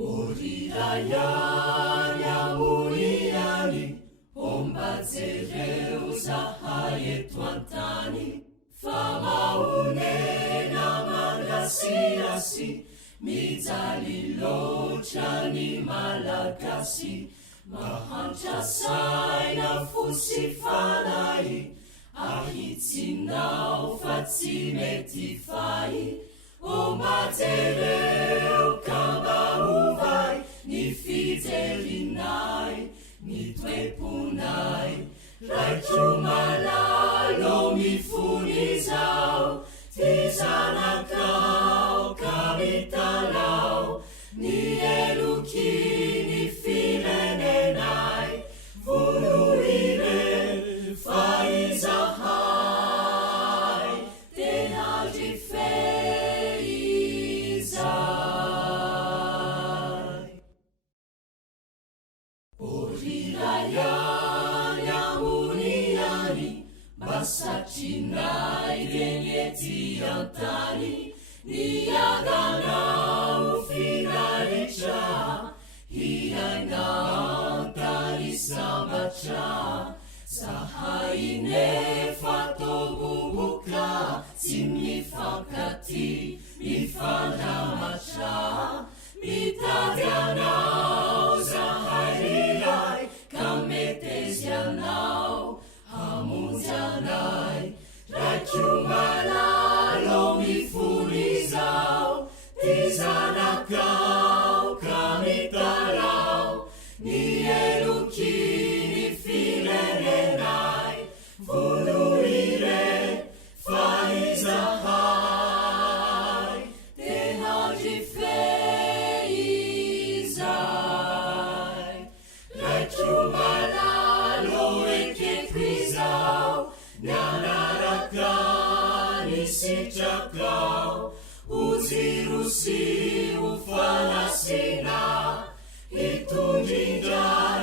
Orirayany amoniany, omba jereo zahay eto antany, fa mahonena mangasirasy, mijaly loatra ny malagasy, mahantra saina fosy fanahy, ahitsinao fa tsy mety fay, omba jereo ka mba hovay ny fijerinay, ny toeponay, raitro malalo mifony zao, ty zanakao ka mitalao, ny eloky ny firenenay, volohire fa izahay tena rifeizay. Orirayany amoniany, masatrinay reny ety antany, niaganao finaritra, hiaina antany sambatra, zahay nefa toboboka, tsy mifankaty mifandramatra, mitady anao zahay rilay, ka metezi anao hamonjy anay, raitro malalo mifony zao, ty zanakao ka mitalao, ny eloky ny firenenay, volohire fa izahay tena rifeizay. Raitro malalo ekeko izao, ny anaraka ny sitrakao, ho jirosy ho fanasina, hitondrindra